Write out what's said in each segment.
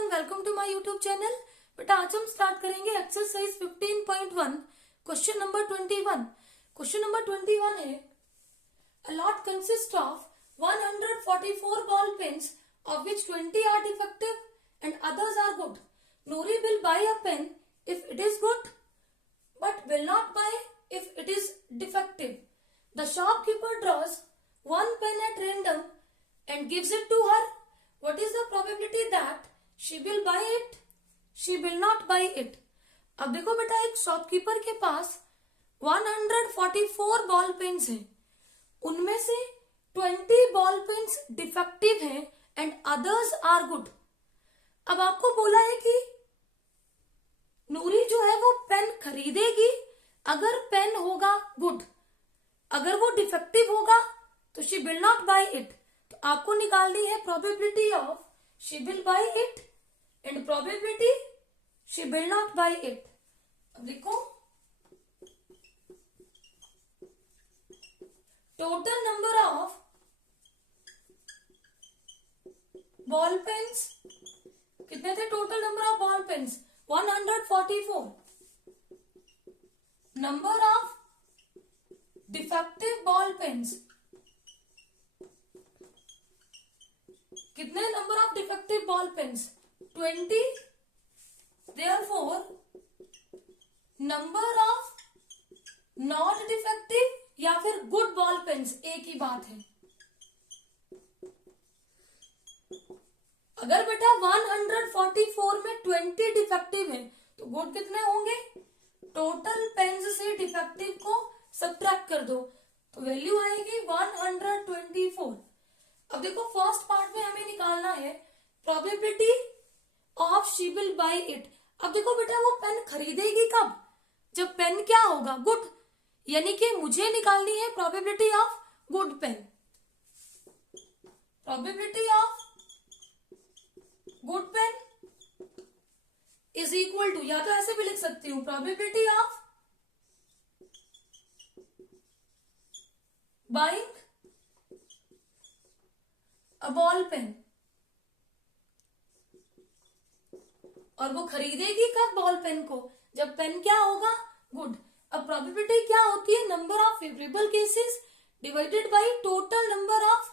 Everyone, welcome to my YouTube channel. बेटा आज हम स्टार्ट करेंगे exercise 15.1 question number 21। Question number 21 है a lot consist of 144 ball pens of which 20 are defective and others are good. Noori will buy a pen if it is good but will not buy if it is defective. The shopkeeper draws one pen at random and gives it to her. What is the probability that she will buy it? She will not buy it. अब देखो बेटा, एक shopkeeper के पास 144 ball pens हैं, उनमें से 20 ball pens defective हैं and others are good. अब आपको बोला है कि नूरी जो है वो पेन खरीदेगी अगर पेन होगा गुड, अगर वो डिफेक्टिव होगा तो she will not buy it. तो आपको निकालनी है probability of she will buy it and probability she will not buy it. अब देखो, total number of ball pens कितने थे? Total number of ball pens 144। Number of defective ball pens कितने? Number of defective ball pens 20। Therefore number of not defective या फिर good ball pens एक ही बात है। अगर बेटा 144 में 20 डिफेक्टिव है तो गुड कितने होंगे? टोटल पेन्स से डिफेक्टिव को सब्ट्रैक्ट कर दो तो वैल्यू आएगी 124। अब देखो, फर्स्ट पार्ट में हमें निकालना है probability of she will buy it. अब देखो बेटा, वो पेन खरीदेगी कब? जब पेन क्या होगा? गुड। यानी कि मुझे निकालनी है probability of good pen. Probability of good pen is equal to, या तो ऐसे भी लिख सकती हूं, probability of buying a ball pen. और वो खरीदेगी कब बॉल पेन को? जब पेन क्या होगा? गुड। अब प्रोबेबिलिटी क्या होती है? Number of favourable cases divided by total number of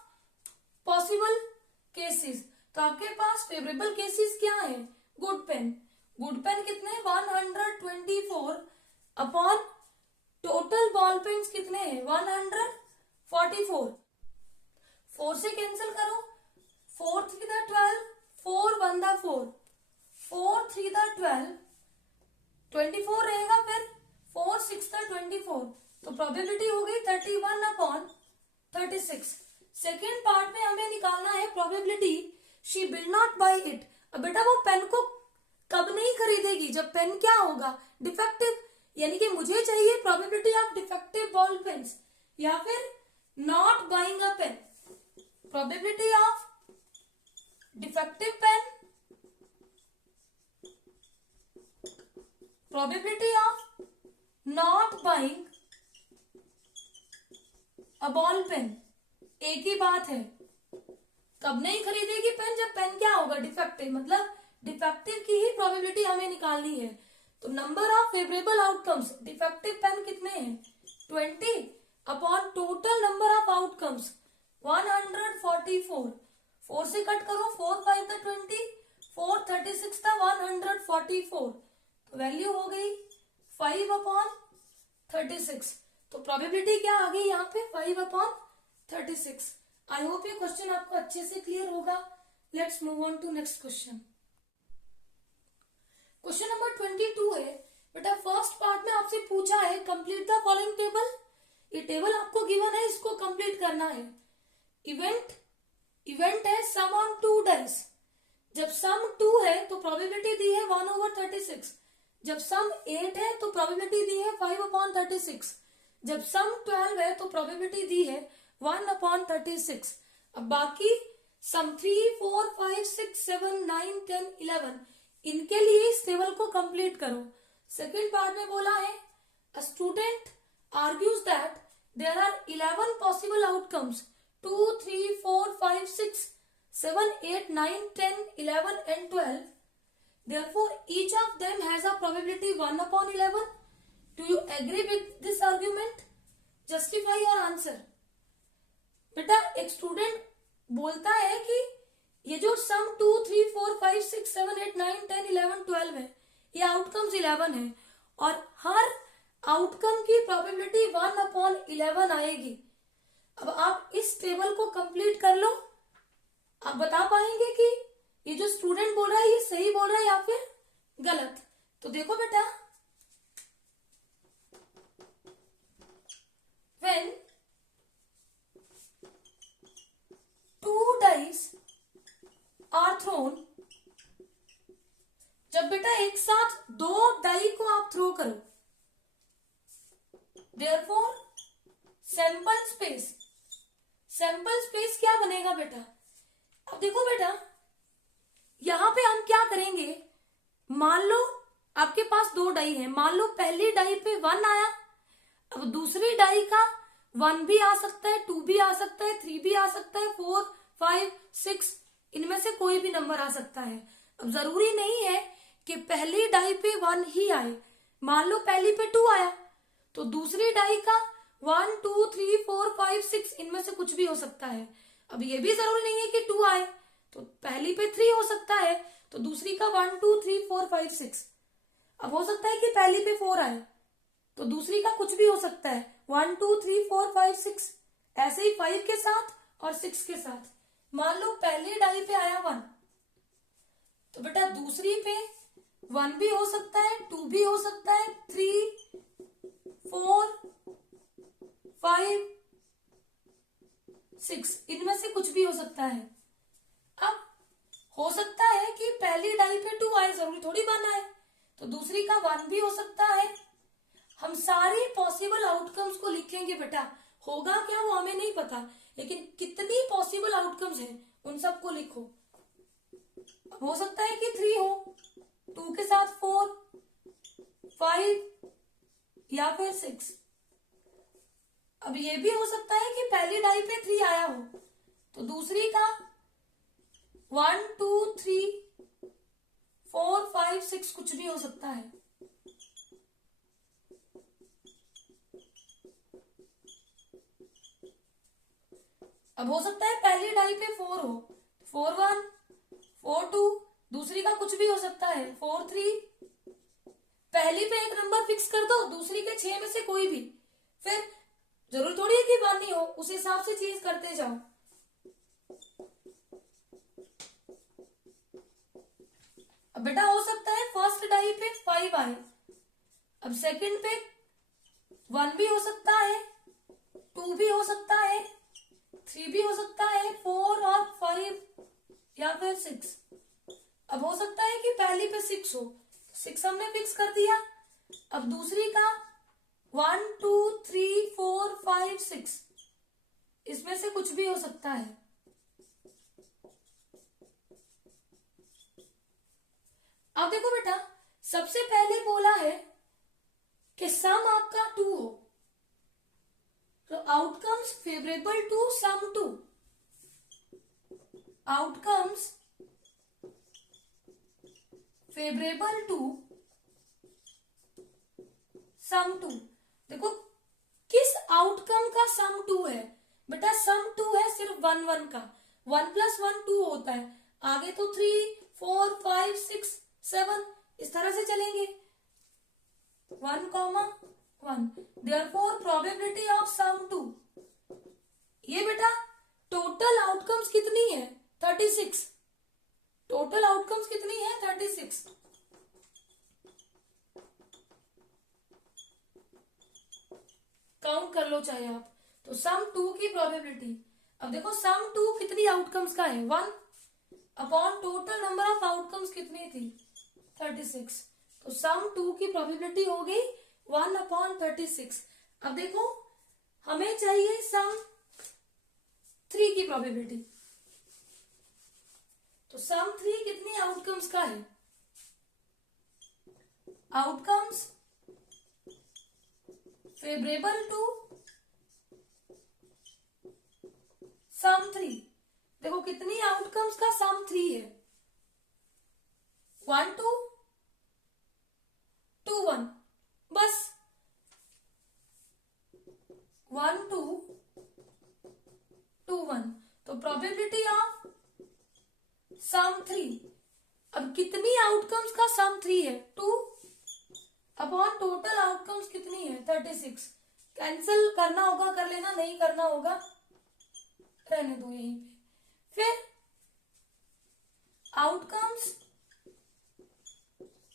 possible cases. तो आपके पास फेवरेबल केसेस क्या है? Good pain. गुड पेन कितने? 124 अपॉन टोटल बॉल पेन्स कितने हैं? 144। 4 से कैंसिल करो, 4 3 12, 4 1 4, 4 3 12, 24 रहेगा, फिर 4 6 24। तो प्रोबेबिलिटी हो गई 31 अपॉन 36। सेकेंड पार्ट में हमें निकालना है probability she will not buy it. अब बेटा, वो पेन को कब नहीं खरीदेगी? जब पेन क्या होगा? डिफेक्टिव। यानी कि मुझे चाहिए probability of defective ball pens या फिर not buying a pen. Probability of defective pen, probability of not buying a ball pen एक ही बात है। कब नहीं खरीदेगी पेन? जब पेन क्या होगा? डिफेक्टिव। मतलब डिफेक्टिव की ही प्रोबेबिलिटी हमें निकालनी है। तो number of favourable outcomes defective pen कितने हैं? 20 upon total number of outcomes 144। 4 से कट करो, 4 5 20, 4 36 था 144। तो वैल्यू हो गई 5 अपॉन 36। तो प्रोबेबिलिटी क्या आ गई यहाँ पे? 5 अपॉन 36। आई होप ये क्वेश्चन आपको अच्छे से क्लियर होगा। Let's move on to next question. Question number 22 है बेटा, फर्स्ट पार्ट में आपसे पूछा है कंप्लीट द फॉलोइंग टेबल। ये टेबल आपको गिवन है, इसको कंप्लीट करना है। इवेंट है सम ऑन 2 डाइस। जब सम 2 है तो प्रोबेबिलिटी दी है 1/36। जब सम 8 है तो प्रोबेबिलिटी दी है 5 अपॉन 36। जब सम 12 है तो प्रोबेबिलिटी दी है 1 अपॉन 36। अब बाकी सम 3 4 5 6 7 9 10 11 इनके लिए इस टेबल को कंप्लीट करो। सेकेंड पार्ट में बोला है a student argues that there are 11 possible outcomes 2 3 4 5 6 7 8 9 10 11 and 12 Therefore, each of them has a probability 1/11. Do you agree with this argument? Justify your answer. बेटा एक स्टूडेंट बोलता है कि ये जो सम 2, 3, 4, 5, 6, 7, 8, 9, 10, 11, 12 है, ये आउटकम्स 11 है और हर आउटकम की प्रोबेबिलिटी 1/11 आएगी। अब आप इस टेबल को कंप्लीट कर लो, आप बता पाएंगे कि ये जो स्टूडेंट बोल रहा है ये सही बोल रहा है या फिर गलत। तो देखो बेटा, when 2 dice are thrown, जब बेटा एक साथ 2 डाई को आप थ्रो करो, therefore सैंपल स्पेस क्या बनेगा बेटा? अब देखो बेटा, यहां पे हम क्या करेंगे, मान लो आपके पास 2 डाई है, मान लो पहली डाई पे 1 आया, अब दूसरी डाई का 1 भी आ सकता है, 2 भी आ सकता है, 3 भी आ सकता है, 4, 5, 6, इनमें से कोई भी नंबर आ सकता है। अब जरूरी नहीं है कि पहली डाई पे 1 ही आए, मान लो पहली पे 2 आया तो दूसरी डाई का 1, 2, 3, 4, 5, 6 इनमें से कुछ भी हो सकता है। अब ये भी जरूरी नहीं है कि 2 आए, तो पहली पे 3 हो सकता है तो दूसरी का 1, 2, 3, 4, 5, 6। अब हो सकता है कि पहली पे 4 आए तो दूसरी का कुछ भी हो सकता है, 1, 2, 3, 4, 5, 6। ऐसे ही 5 के साथ और 6 के साथ। मान लो पहली डाई पे आया 1 तो बेटा दूसरी पे 1 भी हो सकता है, 2 भी हो सकता है, 3, 4, 5, 6 इनमें से कुछ भी हो सकता है। अब हो सकता है कि पहली डाई पे 2 आए, जरूरी थोड़ी माना है, तो दूसरी का 1 भी हो सकता है। हम सारे पॉसिबल आउटकम्स को लिखेंगे बेटा, होगा क्या वो हमें नहीं पता, लेकिन कितनी पॉसिबल आउटकम्स हैं उन सबको लिखो। हो सकता है कि 3 हो, 2 के साथ 4, 5 या फिर 6। अब ये भी हो सकता है कि पहली डाई पे 3 आया हो तो दूसरी का 1, 2, 3, 4, 5, 6 कुछ भी हो सकता है। अब हो सकता है पहली डाई पे 4 हो, 4, 1, 4, 2, दूसरी का कुछ भी हो सकता है, 4, 3। पहली पे एक नंबर फिक्स कर दो, दूसरी के 6 में से कोई भी, फिर जरूर थोड़ी है कि 1 ही हो, उस हिसाब से चेंज करते जाओ। अब बेटा हो सकता है फर्स्ट डाई पे 5 आए, अब सेकंड पे 1 भी हो सकता है, 2 भी हो सकता है, 3 भी हो सकता है, 4 और 5 या फिर 6। अब हो सकता है कि पहली पे 6 हो, 6 हमने फिक्स कर दिया। अब दूसरी का 1, 2, 3, 4, 5, 6 इसमें से कुछ भी हो सकता है। अब देखो बेटा, सबसे पहले बोला है कि सम आपका 2 हो, तो outcomes favourable to sum 2, outcomes favourable to sum 2। देखो किस आउटकम का सम 2 है बेटा, सम 2 है सिर्फ 1, 1 का, 1 + 1 2 होता है, आगे तो 3, 4, 5, 6, 7 इस तरह से चलेंगे, 1, 1। देयरफॉर प्रोबेबिलिटी ऑफ सम 2, ये बेटा टोटल आउटकम्स कितनी है, 36। टोटल आउटकम्स कितनी है, 36। काउंट कर लो चाहे आप। तो सम 2 की प्रोबेबिलिटी, अब देखो सम 2 कितनी आउटकम्स का है, 1 upon total number of outcomes कितनी थी, 36। तो सम 2 की प्रोबेबिलिटी हो गई 1/36। अब देखो हमें चाहिए सम 3 की प्रोबेबिलिटी, तो सम 3 कितनी आउटकम्स का है, आउटकम्स फेवरेबल टू सम 3। देखो कितनी आउटकम्स का सम 3 है, 1, 2 सम 3। अब कितनी आउटकम्स का सम 3 है? 2 अपॉन टोटल आउटकम्स कितनी है? 36। कैंसिल करना होगा कर लेना, नहीं करना होगा रहने दो यहीं पे। फिर आउटकम्स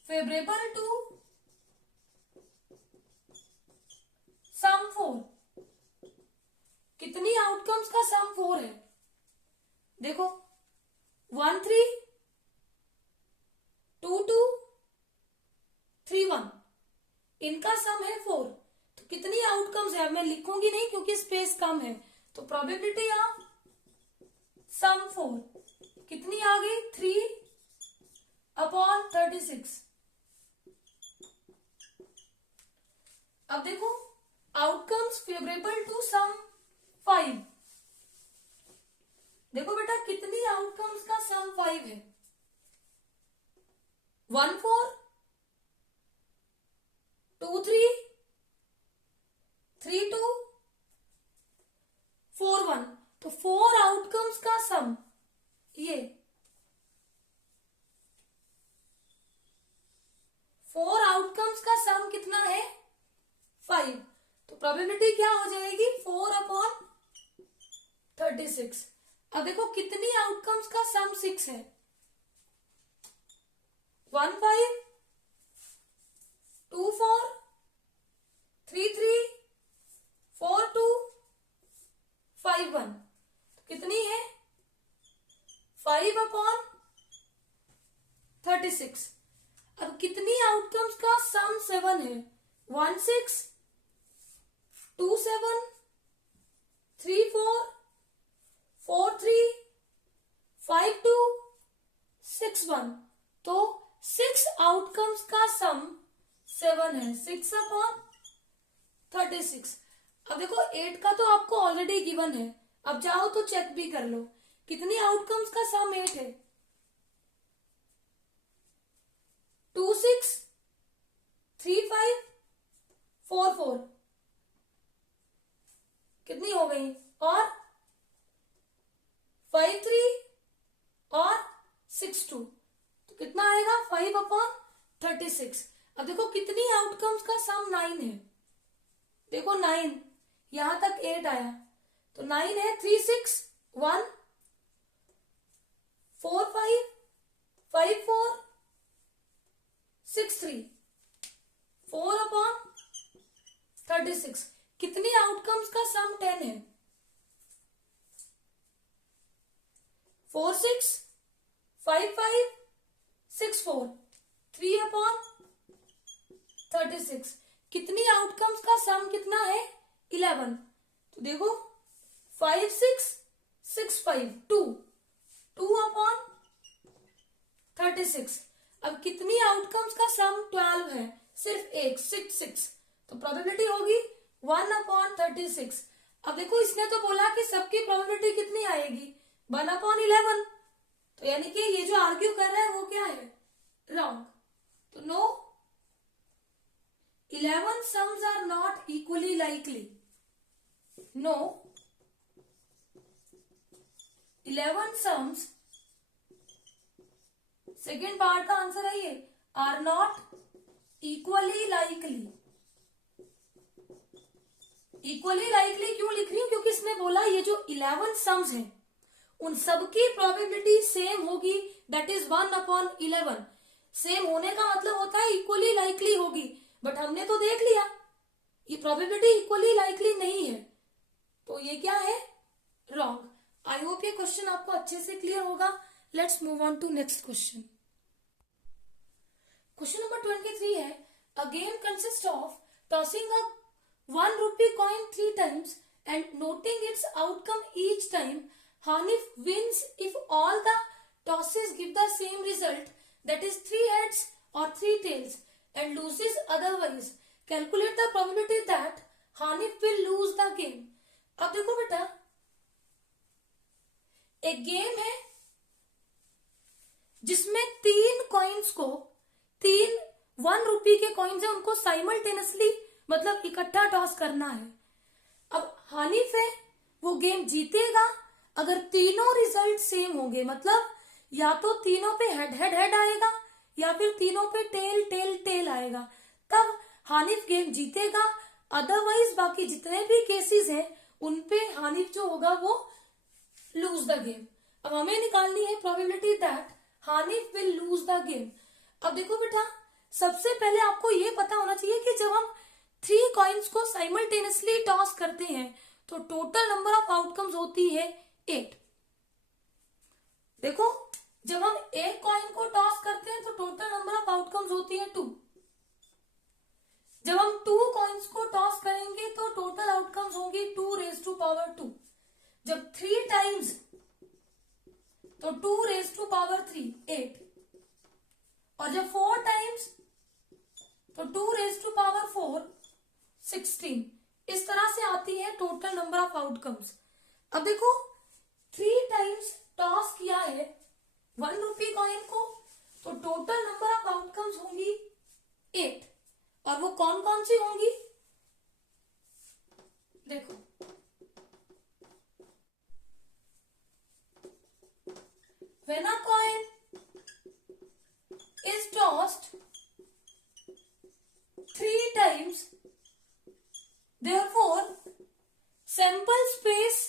फेवरेबल टू सम 4। कितनी आउटकम्स का सम 4 है? देखो 1 3 2 2 3 1, इनका सम है 4। तो कितनी आउटकम्स है? मैं लिखूंगी नहीं क्योंकि स्पेस कम है। तो प्रोबेबिलिटी ऑफ सम 4 कितनी आ गई? 3 अपॉन 36। अब देखो आउटकम्स फेवरेबल टू सम 5। देखो बेटा कितनी आउटकम्स का सम 5 है? 1 4 2 3 3 2 4 1। तो 4 आउटकम्स का सम ये 4 आउटकम्स का सम कितना है? 5। तो प्रोबेबिलिटी क्या हो जाएगी? 4 अपॉन 36। अब देखो कितनी आउटकम्स का सम 6 है? 1 5 2 4 3 3 4 2 5 1। कितनी है? 5 अपॉन 36। अब कितनी आउटकम्स का सम 7 है? 1 6 2 7 3 4 4 3 5 2 6 1। तो 6 आउटकम्स का सम 7 है, 6 अपॉन 36। अब देखो 8 का तो आपको ऑलरेडी गिवन है, अब जाओ तो चेक भी कर लो कितनी आउटकम्स का सम 8 है। 2 6 3 5 4 4 कितनी हो गई? और 5 3 और 6 2। तो कितना आएगा? 5 अपॉन 36। अब देखो कितनी आउटकम्स का सम 9 है? देखो 9, यहां तक 8 आया तो 9 है। 3 6 1 4 5 5 4 6 3 4 अपॉन 36। कितनी आउटकम्स का सम 10 है? 4 6 5 5 6 4 3 अपॉन 36। कितनी आउटकम्स का सम कितना है? 11। तो देखो 5 6 6 5 2 2 अपॉन 36। अब कितनी आउटकम्स का सम 12 है? सिर्फ एक 6 6। तो प्रोबेबिलिटी होगी 1 अपॉन 36। अब देखो इसने तो बोला कि सबकी प्रोबेबिलिटी कितनी आएगी? 1 अपॉन 11। तो यानी कि ये जो आर्ग्यू कर रहा है वो क्या है? रॉन्ग। तो no, 11 sums are not equally likely. No, 11 sums, second part का आंसर है ये, are not equally likely. Equally likely क्यों लिख रही हूं? क्योंकि इसने बोला ये जो 11 सम्स हैं उन सबकी प्रोबेबिलिटी सेम होगी, दैट इज 1 अपॉन 11। सेम होने का मतलब होता है इक्वली लाइकली होगी, बट हमने तो देख लिया ये प्रोबेबिलिटी इक्वली लाइकली नहीं है, तो ये क्या है? रॉन्ग। आई होप ये क्वेश्चन आपको अच्छे से क्लियर होगा। Let's move on to next question. Question number 23 है, a game consist of tossing a 1 rupee coin 3 times and noting its outcome each time. Hanif wins if all the tosses give the same result, that is 3 heads or 3 tails, and loses otherwise. Calculate the probability that Hanif will lose the game. अब देखो बेटा, एक game है जिसमें 3 coins को, 3 1 रुपी के coins है, उनको साइमल्टेनियसली मतलब इकट्ठा टॉस करना है। अब हानिफ है वो गेम जीतेगा अगर तीनों रिजल्ट सेम होंगे, मतलब या तो तीनों पे हेड हेड हेड आएगा या फिर तीनों पे टेल टेल टेल आएगा, तब हानिफ गेम जीतेगा। अदरवाइज बाकी जितने भी केसेस हैं उन पे हानिफ जो होगा वो लूज द गेम। अब हमें निकालनी है probability that Hanif will lose the game. अब देखो बेटा, सबसे पहले आपको ये पता होना चाहिए कि जब हम 3 कॉइन्स को साइमल्टेनियसली टॉस करते हैं तो टोटल नंबर ऑफ आउटकम्स होती है 8। देखो, जब हम एक कॉइन को टॉस करते हैं तो टोटल नंबर ऑफ आउटकम्स होती है 2। जब हम 2 कॉइन्स को टॉस करेंगे तो टोटल आउटकम्स होंगी 2 रेज टू पावर 2। जब 3 टाइम्स तो 2 रेज टू पावर 3 8, और जब 4 टाइम्स तो 2 रेज टू पावर 4 16। इस तरह से आती है टोटल नंबर ऑफ आउटकम्स। अब देखो, 3 टाइम्स टॉस किया है 1 रुपी कॉइन को, तो टोटल नंबर ऑफ आउटकम्स होंगी 8। और वो कौन कौन सी होंगी देखो, when a coin is tossed 3 times, therefore sample space,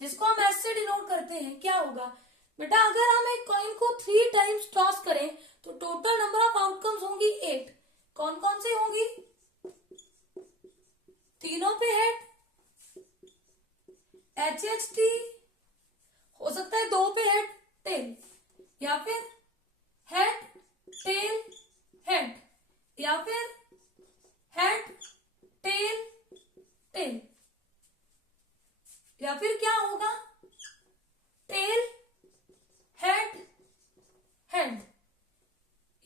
जिसको हम ऐसे से डिनोट करते हैं, क्या होगा बेटा, अगर हम एक कॉइन को 3 टाइम्स टॉस करें तो टोटल नंबर ऑफ आउटकम्स होंगी 8। कौन कौन सी होंगी? तीनों पे हेड, HHT, हो सकता है 2 पे हेड टेल, या फिर हेड टेल हेड, या फिर हेड टेल टेल, या फिर क्या होगा टेल हेड हेड,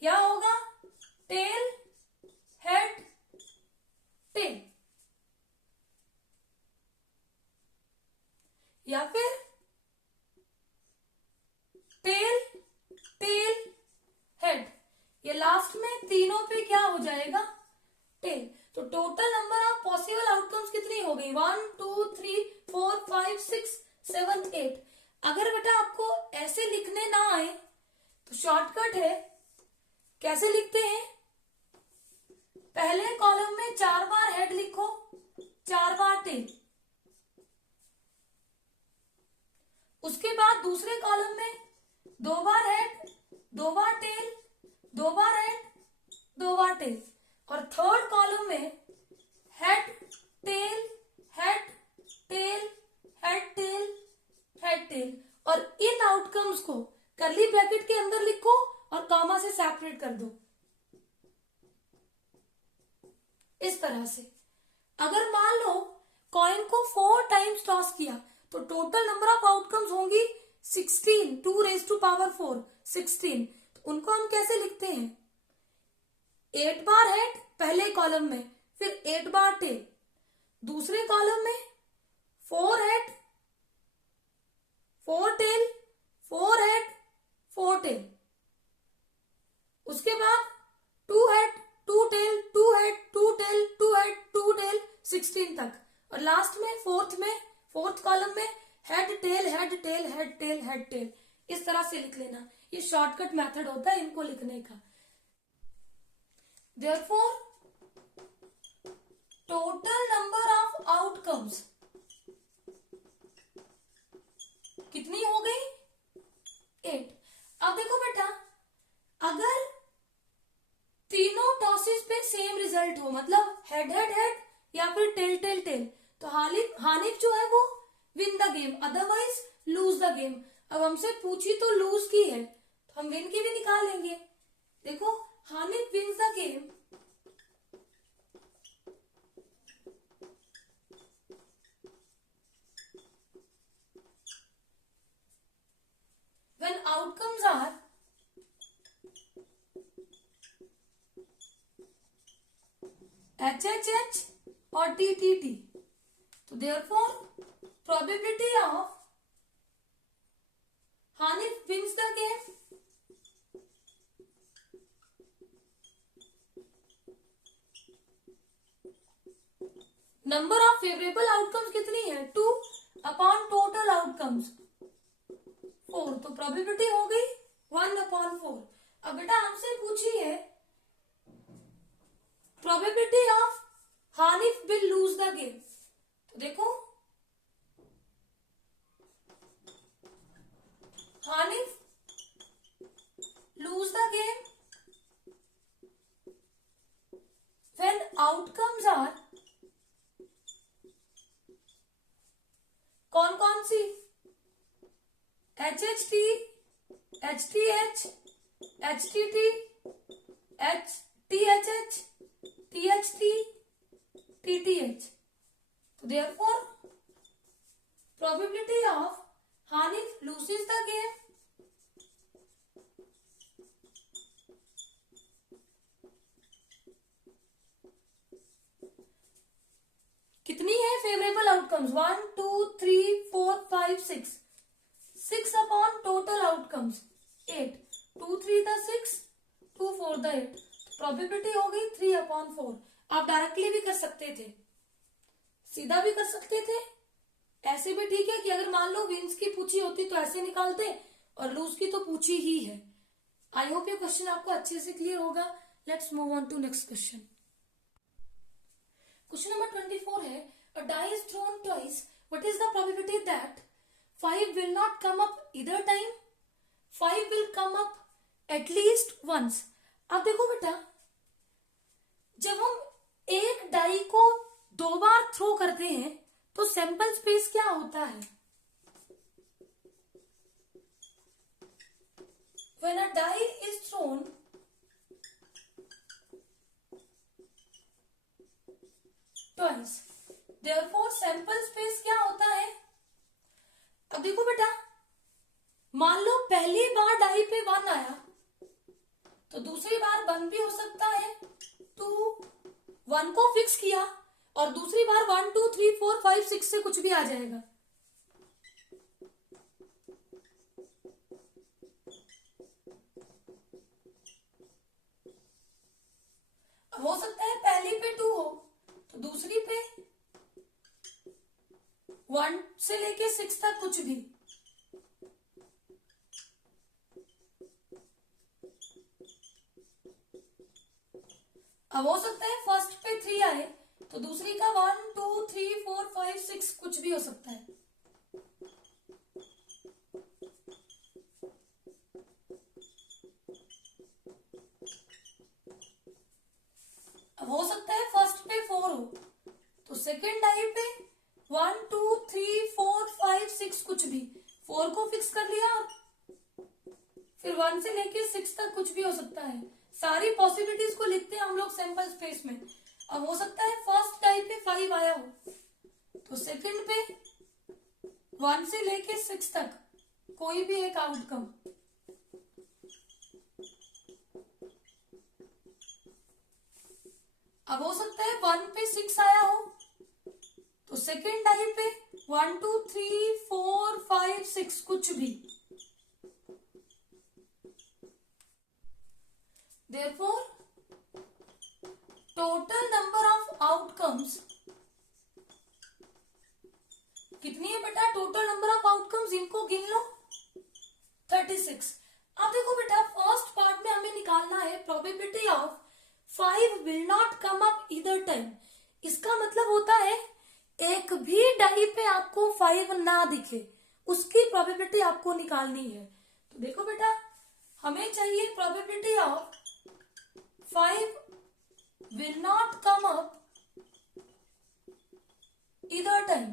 या होगा टेल हेड टेल, या फिर टेल टेल हेड। ये लास्ट में तीनों पे क्या हो जाएगा टेल। तो total number of possible outcomes कितनी हो गई 1 2 3 4 5 6 7 8। अगर बेटा आपको ऐसे लिखने ना आए तो शॉर्टकट है, कैसे लिखते हैं, पहले कॉलम में 4 बार हेड लिखो, 4 बार टेल, उसके बाद दूसरे कॉलम में 2 बार हेड, 2 बार टेल, 2 बार हेड, 2 बार टेल, और थर्ड कॉलम में head tail head tail head tail head tell, और इन आउटकम्स को कर्ली ब्रैकेट के अंदर लिखो और कॉमा से सेपरेट कर दो। इस तरह से अगर मान लो कॉइन को 4 टाइम्स टॉस किया तो टोटल नंबर ऑफ आउटकम्स होंगी 16, 2 रेज टू पावर 4 16। तो उनको हम कैसे लिखते हैं, 8 बार हेड पहले कॉलम में, फिर 8 बार टेल, दूसरे कॉलम में 4 हेड 4 टेल 4 हेड 4 टेल, उसके बाद 2 head 2 tail 2 head 2 tail 2 head 2 tail 16 तक, और लास्ट में फोर्थ कॉलम में head tail head tail head tail head tail. इस तरह से लिख लेना, ये शॉर्टकट मेथड होता है इनको लिखने का। Therefore, total number of outcomes कितनी हो गई 8। अब देखो बेटा, अगर तीनों टॉसेस पे सेम रिजल्ट हो, मतलब हेड हेड हेड या फिर टेल टेल टेल, तो हानिफ जो है वो win the game, otherwise lose the game. अब हमसे पूछी तो लूज की है तो हम विन की भी निकाल लेंगे। देखो, Hanif wins the game when outcomes are HHH or TTT. So therefore, probability of Hanif wins the game number of favourable outcomes कितनी है 2 अपॉन टोटल आउटकम्स 4, तो प्रोबेबिलिटी हो गई 1/4। अब बेटा हमसे पूछी है probability of Hanif will lose the game. तो देखो Hanif lose the game when outcomes are कौन कौन सी HHT, HTH, HTT, THH, THT, TTH। तो therefore probability of Hanif loses the game कितनी है favourable outcomes 1 2 3 4 5 6 6 upon total outcomes 8 2 3 the 6 2 4 the 8 probability हो गई 3/4। आप डायरेक्टली भी कर सकते थे, सीधा भी कर सकते थे, ऐसे भी ठीक है कि अगर मान लो विंस की पूछी होती तो ऐसे निकालते और लूज की तो पूछी ही है। आई होप ये क्वेश्चन आपको अच्छे से क्लियर होगा। Let's move on to next question. Question number 24 है a die is thrown twice, what is the probability that 5 will not come up either time? 5 will come up at least once। अब देखो बेटा जब हम एक die को 2 बार throw करते हैं तो सैंपल स्पेस क्या होता है? When a die is thrown twice, therefore sample space क्या होता है? अब देखो बेटा मान लो पहली बार डाई पे 1 आया तो दूसरी बार 1 भी हो सकता है। 1 को फिक्स किया और दूसरी बार 1 2 3 4 5 6 से कुछ भी आ जाएगा। हो सकता है पहली पे 2 हो तो दूसरी पे 1 से लेके 6 तक कुछ भी। अब हो सकता है फर्स्ट पे 3 आए तो दूसरी का 1 2 3 4 5 6 कुछ भी हो सकता है। अब हो सकता है फर्स्ट पे 4 हो तो सेकेंड डाई पे 1 2 3 4 5 6 कुछ भी। 4 को फिक्स कर लिया फिर 1 से लेके 6 तक कुछ भी हो सकता है। सारी पॉसिबिलिटीज को लिखते हैं हम लोग सैंपल स्पेस में। अब हो सकता है फर्स्ट डाई पे 5 आया हो तो सेकंड पे 1 से लेके 6 तक कोई भी एक आउटकम। अब हो सकता है 1 पे 6 आया हो तो सेकंड डाई पे 1 2 3 4 5 6 कुछ भी। Therefore, total number of outcomes कितनी है बेटा? टोटल नंबर ऑफ आउटकम्स इनको गिन लो 36। अब देखो बेटा फर्स्ट पार्ट में हमें निकालना है probability of 5 will not come up either time. इसका मतलब होता है एक भी डाई पे आपको 5 ना दिखे उसकी प्रोबेबिलिटी आपको निकालनी है। तो देखो बेटा हमें चाहिए probability of 5 will not come up either time।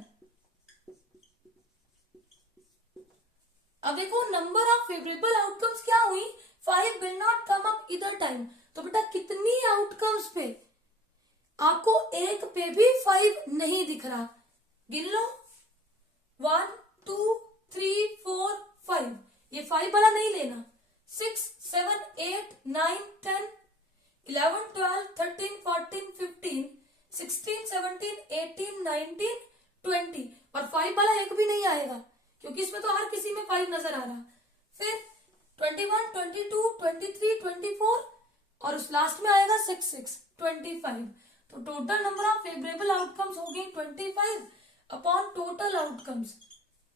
अब देखो नंबर ऑफ फेवरेबल आउटकम्स क्या हुई? 5 will not come up either time। तो बेटा कितनी आउटकम्स पे आपको एक पे भी 5 नहीं दिख रहा? गिन लो 1 2 3 4 5। ये 5 वाला नहीं लेना। 6 7 8 9 10 11 12 13 14 15 16 17 18 19 20 और 5 वाला एक भी नहीं आएगा क्योंकि इसमें तो हर किसी में 5 नजर आ रहा। फिर 21 22 23 24 और उस लास्ट में आएगा 6 6 25। तो total number of favourable outcomes हो गई 25 अपॉन टोटल आउटकम्स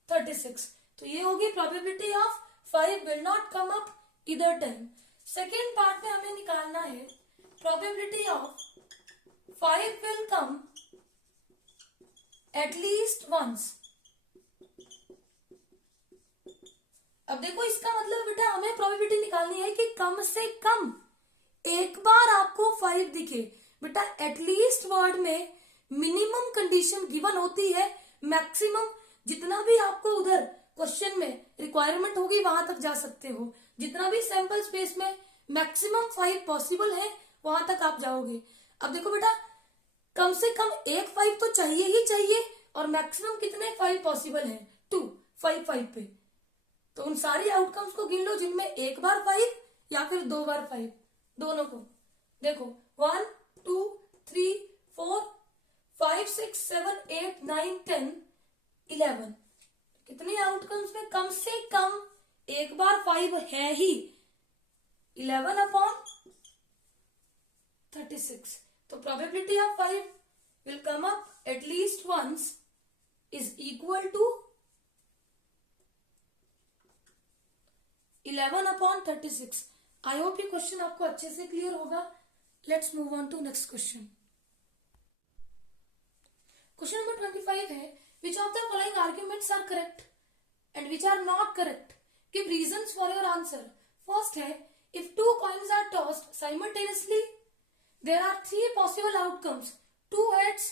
36। तो ये होगी probability of 5 will not come up इधर टाइम। सेकेंड पार्ट में हमें निकालना है probability of 5 will come at least once. अब देखो इसका मतलब बेटा हमें प्रोबेबिलिटी निकालनी है कि कम से कम एक बार आपको 5 दिखे। बेटा एटलीस्ट वर्ड में मिनिमम कंडीशन गिवन होती है, मैक्सिमम जितना भी आपको उधर क्वेश्चन में रिक्वायरमेंट होगी वहां तक जा सकते हो। जितना भी सैंपल स्पेस में मैक्सिमम 5 पॉसिबल है वहां तक आप जाओगे। अब देखो बेटा कम से कम एक 5 तो चाहिए ही चाहिए, और मैक्सिमम कितने 5 पॉसिबल है? 2, 5 5 पे। तो उन सारी आउटकम्स को गिन लो जिनमें एक बार 5 या फिर 2 बार 5, दोनों को देखो 1 2 3 4 5 6 7 8 9 10 11। कितनी आउटकम्स में कम से कम एक बार 5 है ही? 11/36। तो probability of 5 will come up at least once is equal to 11/36। I hope ये क्वेश्चन आपको अच्छे से क्लियर होगा। Let's move on to next question. Question number 25 है which of the following arguments are correct and which are not correct, give reasons for your answer. First है if 2 coins are tossed simultaneously there are 3 possible outcomes, 2 heads,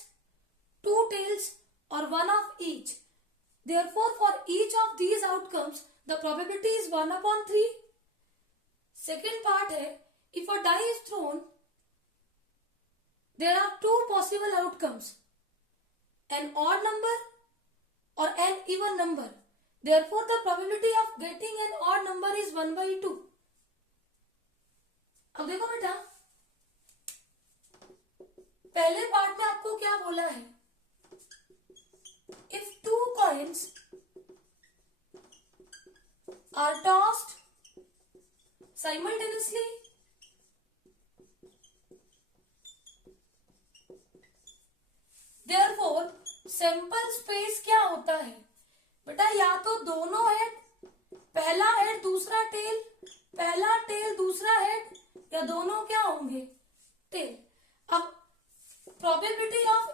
2 tails or 1 of each. Therefore for each of these outcomes the probability is 1/3. Second part है if a die is thrown there are 2 possible outcomes, an odd number or an even number. Therefore the probability of getting an odd number is 1/2. अब देखो बेटा पहले part में आपको क्या बोला है? If 2 coins are tossed simultaneously therefore sample space क्या होता है? बेटा या तो दोनों हेड, पहला हेड दूसरा टेल, पहला टेल दूसरा हेड, या दोनों क्या होंगे? टेल। अब प्रोबेबिलिटी ऑफ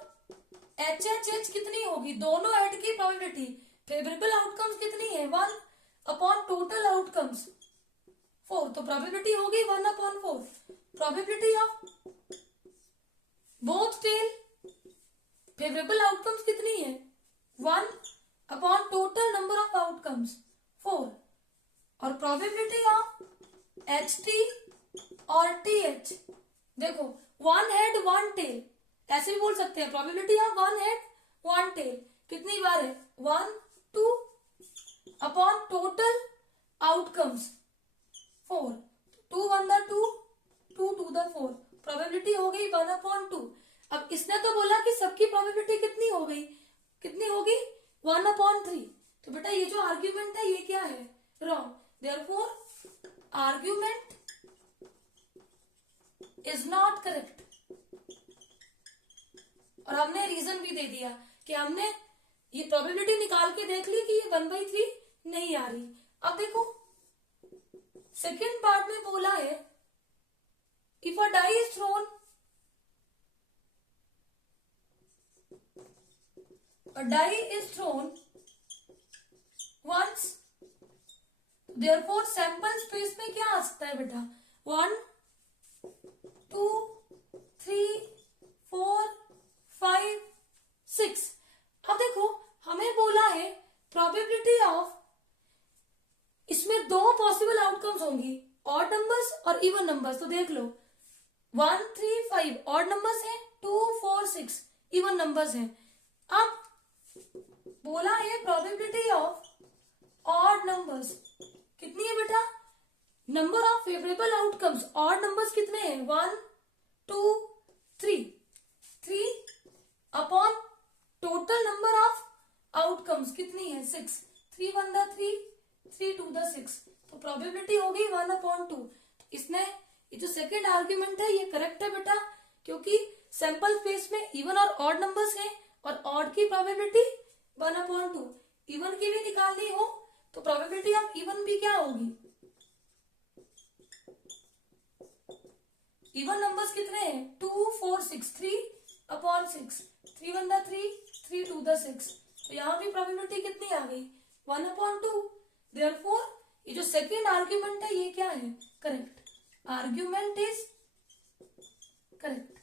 HHH कितनी होगी? दोनों हेड की प्रोबेबिलिटी फेवरेबल आउटकम्स कितनी है? 1 टोटल आउटकम्स 4, तो प्रोबेबिलिटी होगी 1/4। Probability of both tail favourable outcomes कितनी है? 1 टोटल नंबर ऑफ आउटकम्स 4, और प्रोबेबिलिटी ऑफ HT और TH देखो 1 हेड 1 टेल, ऐसे भी बोल सकते हैं प्रोबेबिलिटी ऑफ 1 हेड 1 टेल कितनी बार है? 1 2 अपॉन टोटल आउटकम्स 4, 2 1 2 2 2 4, प्रोबेबिलिटी हो गई 1/2। अब इसने तो बोला कि सबकी प्रोबेबिलिटी कितनी हो गई? कितनी होगी? 1/3। तो बेटा ये जो आर्ग्यूमेंट है ये क्या है? Wrong. Therefore argument is not correct. और हमने रीजन भी दे दिया कि हमने ये प्रोबेबिलिटी निकाल के देख ली कि ये 1/3 नहीं आ रही। अब देखो सेकेंड पार्ट में बोला है if a die is thrown, a die is thrown once, therefore sample space में क्या आ सकता है बेटा? 1 2 3 4 5 6। अब देखो हमें बोला है प्रोबेबिलिटी ऑफ, इसमें 2 पॉसिबल आउटकम्स होंगी, ऑड नंबर्स और इवन नंबर्स। तो देख लो 1 3 5 ऑड नंबर्स हैं, 2 4 6 इवन नंबर्स हैं। अब बोला है प्रोबेबिलिटी ऑफ ऑड नंबर्स कितनी है बेटा? Number of favourable outcomes odd numbers कितने हैं? 1 2 3 3 upon total number of outcomes कितनी है? 6, 3 1 3 3 2 6, तो प्रोबेबिलिटी होगी 1/2। इसने ये जो सेकेंड आर्ग्यूमेंट है ये करेक्ट है बेटा, क्योंकि सैंपल स्पेस में इवन और ऑड नंबर्स हैं और ऑड की प्रोबेबिलिटी 1/2। इवन की भी निकालनी हो तो प्रोबेबिलिटी ऑफ इवन भी क्या होगी? इवन नंबर्स कितने हैं? 2, 4, 6, 3/6, 3 1 द 3, 3 2 द 6। तो यहाँ भी प्रोबेबिलिटी कितनी आ गई? 1/2। देयरफॉर ये जो सेकेंड आर्ग्यूमेंट है ये क्या है? Correct. Argument is correct.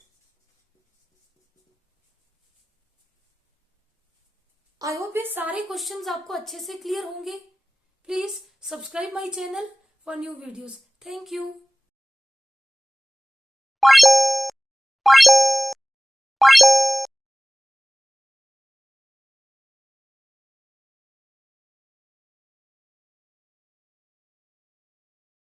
I hope ये सारे क्वेश्चंस आपको अच्छे से क्लियर होंगे। Please subscribe my channel for new videos. Thank you.